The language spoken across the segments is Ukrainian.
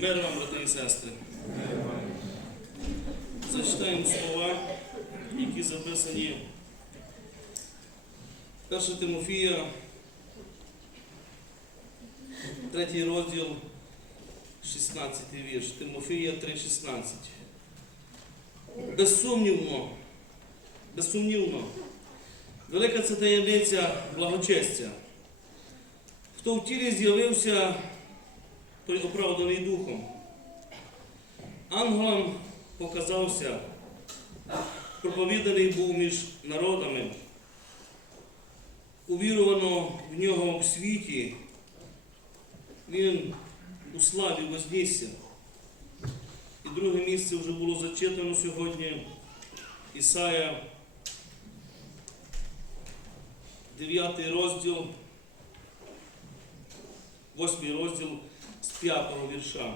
Мир вам, брати і сестри. Зачитаємо слова, які записані. 1 Тимофія, третій розділ, 16 вірш. Тимофія 3,16. Безсумнівно, безсумнівно, велика це таємниця благочестя. Хто в тілі з'явився, той оправданий духом. Ангелам показався, проповіданий був між народами, увірувано в нього в світі, він у славі вознісся. І друге місце вже було зачитано сьогодні. Ісая, 9 розділ, 8 розділ з 5 вірша.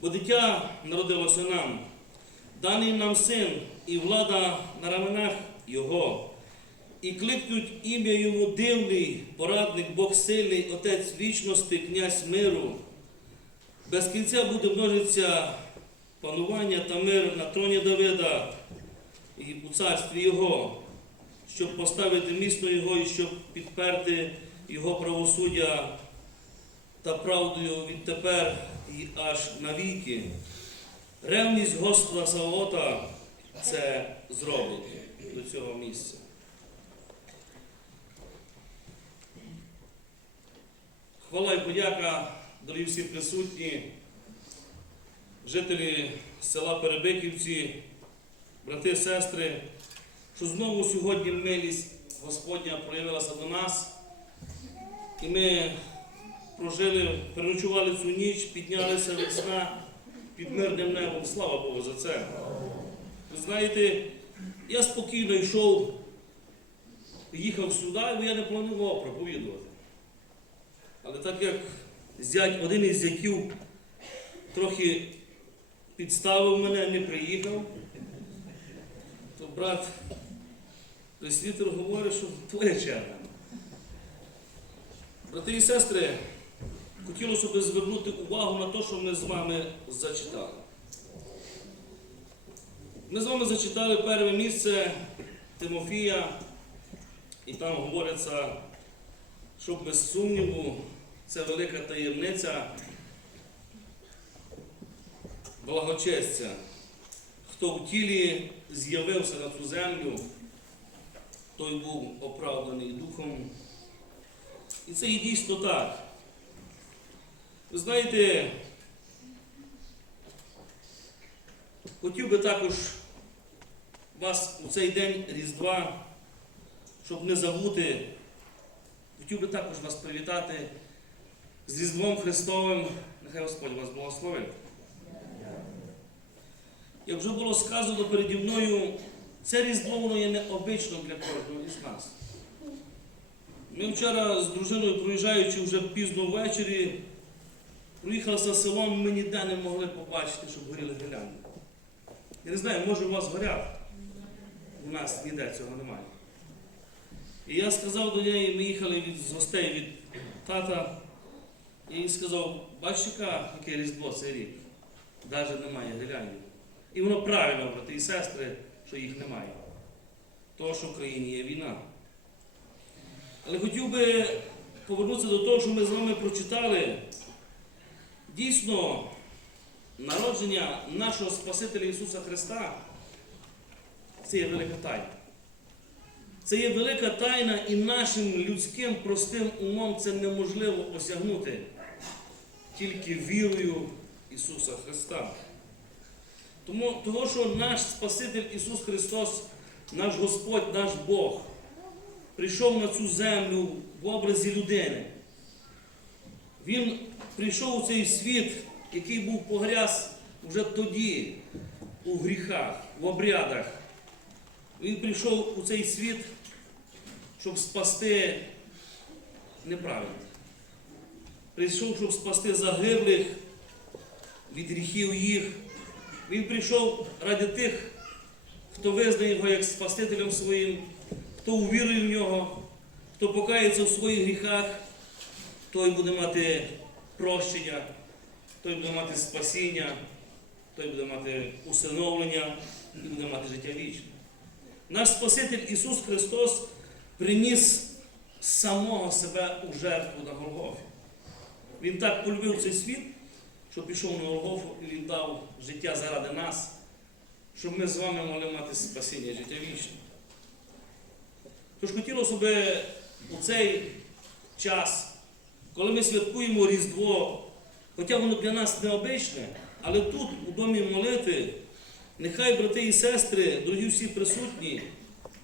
Бо дитя народилося нам, даний нам син, і влада на раменах Його. І кликнуть ім'я йому дивний, порадник, Бог сильний, Отець вічності, князь миру. Без кінця буде множитися панування та мир на троні Давида і у царстві Його, щоб поставити місто Його і щоб підперти Його правосуддя та правдою відтепер і аж навіки. Ревність Господа Савота це зробить до цього місця. Хвала і подяка, дорогі всі присутні, жителі села Перебиківці, брати, сестри, що знову сьогодні милість Господня проявилася до нас, і ми прожили, переночували цю ніч, піднялися від сна під мирним небом. Слава Богу за це. Ви знаєте, я спокійно йшов, їхав сюди, бо я не планував проповідувати. Але так як зять, один із зятів трохи підставив мене, не приїхав, то брат пресвітер говорить, що твоя черга. Брати і сестри, хотілося б звернути увагу на те, що ми з вами зачитали. Ми з вами зачитали перше місце Тимофія, і там говориться, що без сумніву це велика таємниця благочестя. Хто в тілі з'явився на цю землю, той був оправданий духом. І це і дійсно так. Ви знаєте, хотів би також вас у цей день Різдва, щоб не забути, хотів би також вас привітати з Різдвом Христовим. Нехай Господь вас благословить. Як вже було сказано переді мною, це Різдво воно є необичним для кожного із нас. Ми вчора з дружиною, проїжджаючи вже пізно ввечері, проїхалися селом, ми ніде не могли побачити, щоб горіли гірлянди. Я не знаю, може у вас горять. У нас ніде цього немає. І я сказав до неї, ми їхали від, з гостей від тата, і їй сказав, бачиш, яка- яке різдво цей рік. Навіть немає гірлянди. І воно правильно, брати і сестри, що їх немає. Тому що в країні є війна. Але хотів би повернутися до того, що ми з вами прочитали. Дійсно, народження нашого Спасителя Ісуса Христа це є велика тайна. Це є велика тайна, і нашим людським простим умом це неможливо осягнути тільки вірою Ісуса Христа. Тому, того, що наш Спаситель Ісус Христос, наш Господь, наш Бог, прийшов на цю землю в образі людини. Він прийшов у цей світ, який був погряз вже тоді, у гріхах, в обрядах. Він прийшов у цей світ, щоб спасти неправильних. Прийшов, щоб спасти загиблих від гріхів їх. Він прийшов ради тих, хто визнає його як Спасителем своїм, хто увірує в нього, хто покається в своїх гріхах, той буде мати прощення той буде мати спасіння, той буде мати усиновлення і буде мати життя вічне. Наш Спаситель Ісус Христос приніс самого себе у жертву на Голгофі. Він так полюбив цей світ, що пішов на Голгофу і він дав життя заради нас, щоб ми з вами могли мати спасіння, життя вічне. Тож хотілося б у цей час, коли ми святкуємо Різдво, хоча воно для нас необичне, але тут, у домі молитви, нехай брати і сестри, дорогі всі присутні,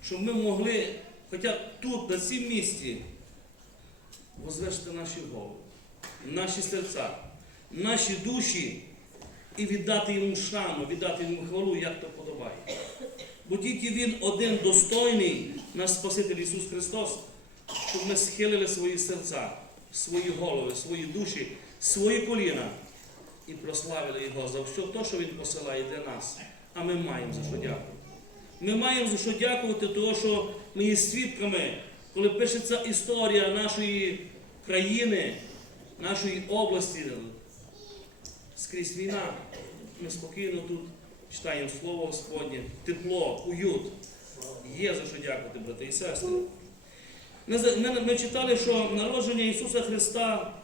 щоб ми могли, хоча тут, на цім місці, возвести наші голови, наші серця, наші душі і віддати йому шану, віддати йому хвалу, як то подобає. Бо тільки Він один достойний, наш Спаситель Ісус Христос, щоб ми схилили свої серця, свої голови, свої душі, свої коліна і прославили Його за все те, що Він посилає для нас. А ми маємо за що дякувати. Ми маємо за що дякувати, тому що ми є свідками, коли пишеться історія нашої країни, нашої області, скрізь війна. Ми спокійно тут читаємо Слово Господнє, тепло, уют. Є за що дякувати, брати і сестри. Ми, ми, ми читали, що народження Ісуса Христа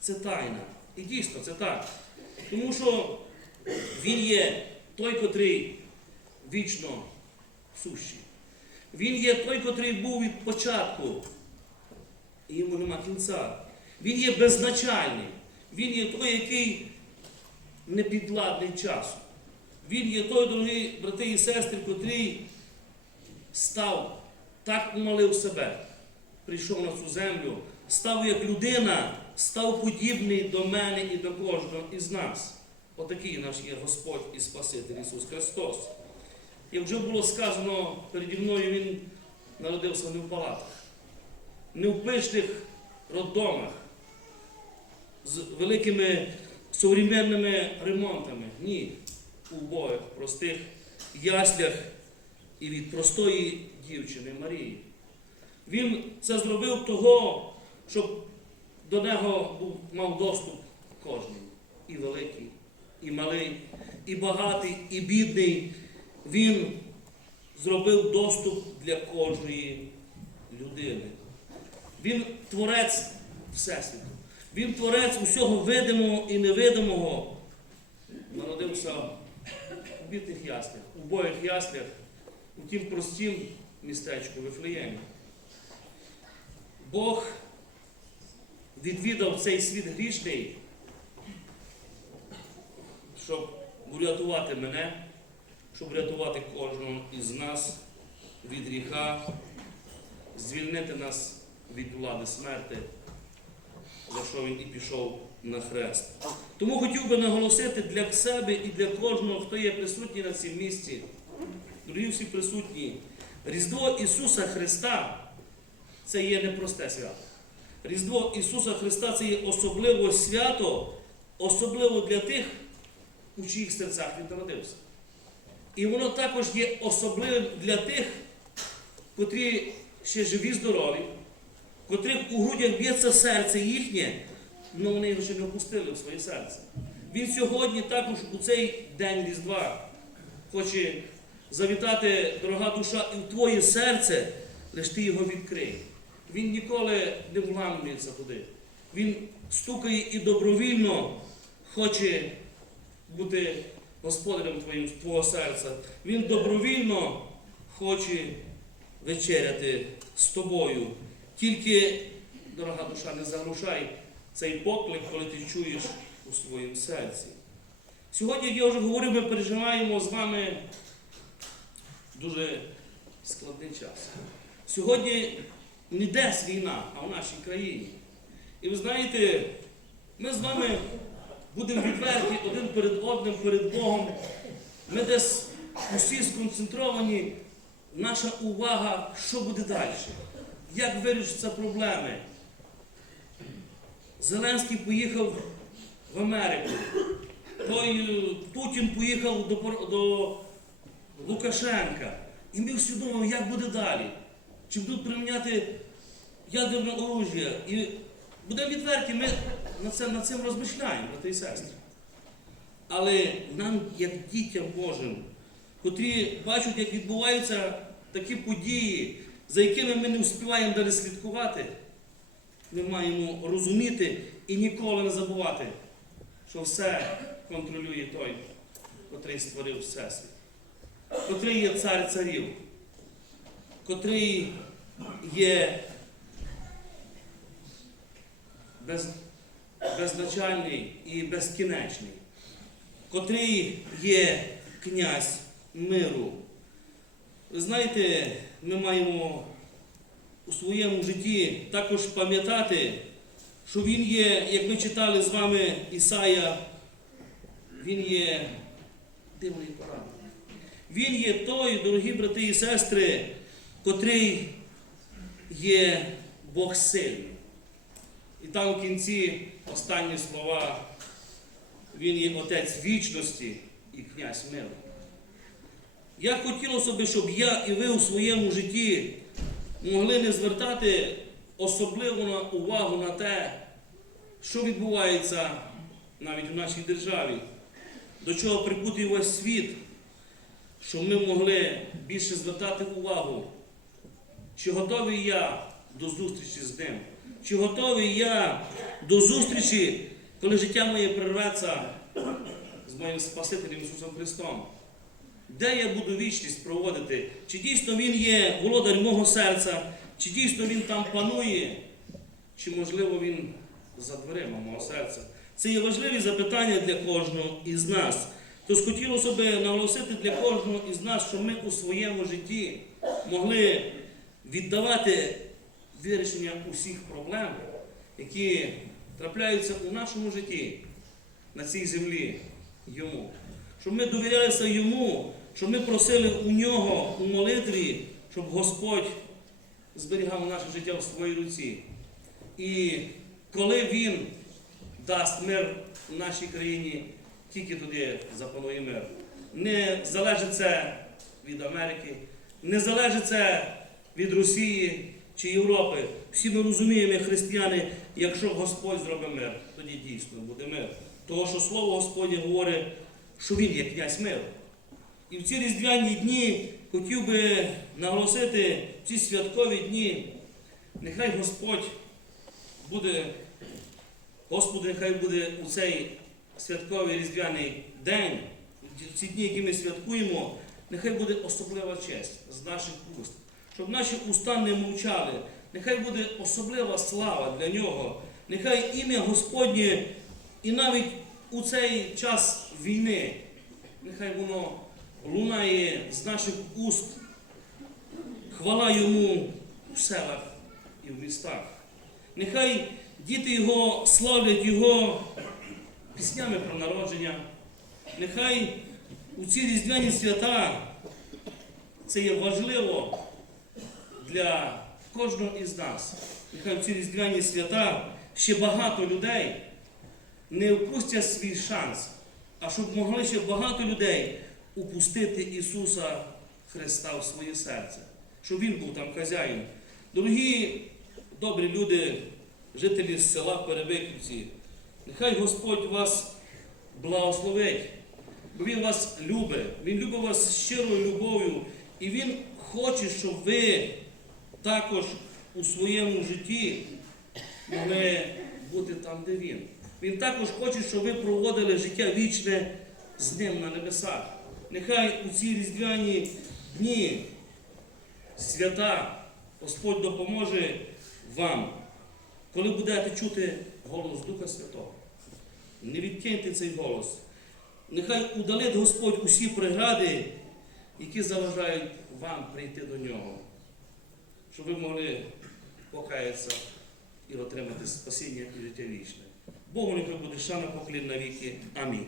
це тайна. І дійсно це так. Тому що Він є той, котрий вічно сущий. Він є той, котрий був від початку, і йому нема кінця. Він є беззначальний. Він є той, який не підладний часу. Він є той, дорогі брати і сестри, котрий став, так умалив себе, прийшов на цю землю, став як людина, став подібний до мене і до кожного із нас. Отакий наш є Господь і Спаситель Ісус Христос. Як вже було сказано переді мною, Він народився не в палатах, не в пишних роддомах з великими современними ремонтами. Ні, у убогих, простих яслях і від простої дівчини Марії. Він це зробив того, щоб до нього був, мав доступ кожен. І великий, і малий, і багатий, і бідний. Він зробив доступ для кожної людини. Він творець Всесвіту. Він творець усього видимого і невидимого. Народився у бідних яслях, у боях яслях, у тім простім містечку Вифлеємі. Бог відвідав цей світ грішний, щоб врятувати мене, щоб врятувати кожного із нас від гріха, звільнити нас від влади смерти, за що він і пішов на хрест. Тому хотів би наголосити для себе і для кожного, хто є присутній на цьому місці, дорогі всі присутні, Різдво Ісуса Христа це є непросте свято. Різдво Ісуса Христа це є особливо свято, особливо для тих, у чиїх серцях Він народився. І воно також є особливим для тих, котрі ще живі, здорові, котрих у грудях б'ється серце їхнє, але вони його ще не опустили в своє серце. Він сьогодні також у цей день Різдва хоче завітати, дорога душа, і в твоє серце, лиш ти його відкрий. Він ніколи не вламлюється туди. Він стукає і добровільно хоче бути господарем твоїм твого серця. Він добровільно хоче вечеряти з тобою. Тільки, дорога душа, не заглушай цей поклик, коли ти чуєш у своєму серці. Сьогодні, як я вже говорив, ми переживаємо з вами дуже складний час. Сьогодні не десь війна, а в нашій країні. І ви знаєте, ми з вами будемо відверті один перед одним, перед Богом. Ми десь усі сконцентровані, наша увага, що буде далі, як вирішаться проблеми. Зеленський поїхав в Америку. Той е, Путін поїхав до, до Лукашенка. І ми думаємо, як буде далі. Чи будуть приміняти ядерне оружие. І будемо відверті, ми над цим, над цим розмишляємо, брати і сестри. Але нам, як дітям Божим, котрі бачать, як відбуваються такі події, за якими ми не встигаємо далі слідкувати, ми маємо розуміти і ніколи не забувати, що все контролює той, котрий створив Всесвіт, котрий є цар царів, котрий є без, безначальний і безкінечний, котрий є князь миру. Ви знаєте, ми маємо у своєму житті також пам'ятати, що Він є, як ми читали з вами Ісая, Він є дивний порадник. Він є той, дорогі брати і сестри, котрий є Бог сильний. І там в кінці останні слова. Він є Отець вічності і князь миру. Я хотілося б, щоб я і ви у своєму житті могли не звертати особливу на увагу на те, що відбувається навіть у нашій державі, до чого прикутий весь світ, щоб ми могли більше звертати увагу, чи готовий я до зустрічі з ним, чи готовий я до зустрічі, коли життя моє прерветься з моїм Спасителем Ісусом Христом. Де я буду вічність проводити? Чи дійсно Він є володар мого серця, чи дійсно Він там панує, чи можливо Він за дверима мого серця? Це є важливі запитання для кожного із нас. Тож хотілося б наголосити для кожного із нас, що ми у своєму житті могли віддавати вирішення усіх проблем, які трапляються у нашому житті на цій землі йому. Щоб ми довірялися йому, щоб ми просили у нього у молитві, щоб Господь зберігав наше життя в своїй руці. І коли Він дасть мир в нашій країні, тільки тоді запанує мир. Не залежить це від Америки, не залежить це від Росії чи Європи. Всі ми розуміємо, християни, якщо Господь зробить мир, тоді дійсно буде мир. Того, що Слово Господнє говорить, що Він є князь миру. І в ці різдвяні дні хотів би наголосити ці святкові дні. Нехай Господь буде, Господи, нехай буде у цей святковий різдвяний день, ці дні, які ми святкуємо, нехай буде особлива честь з наших уст, щоб наші уста не мовчали. Нехай буде особлива слава для нього. Нехай ім'я Господнє і навіть у цей час війни, нехай воно лунає з наших уст. Хвала йому в селах і в містах. Нехай діти його славлять його піснями про народження. Нехай у ці різдвяні свята це є важливо для кожного із нас. Нехай в ці різдвяні свята ще багато людей не впустять свій шанс, а щоб могли ще багато людей упустити Ісуса Христа в своє серце, щоб Він був там хазяїн. Дорогі добрі люди, жителі села Перебиківці, нехай Господь вас благословить, бо Він вас любить, Він любить вас щирою любов'ю, і Він хоче, щоб ви також у своєму житті могли бути там, де Він. Він також хоче, щоб ви проводили життя вічне з ним на небесах. Нехай у ці різдвяні дні свята Господь допоможе вам, коли будете чути голос Духа Святого. Не відкиньте цей голос. Нехай удалить Господь усі прегради, які заважають вам прийти до нього, щоб ви могли покаятися і отримати спасіння і життя вічне. Богу нехай буде шана поклін на віки. Амінь.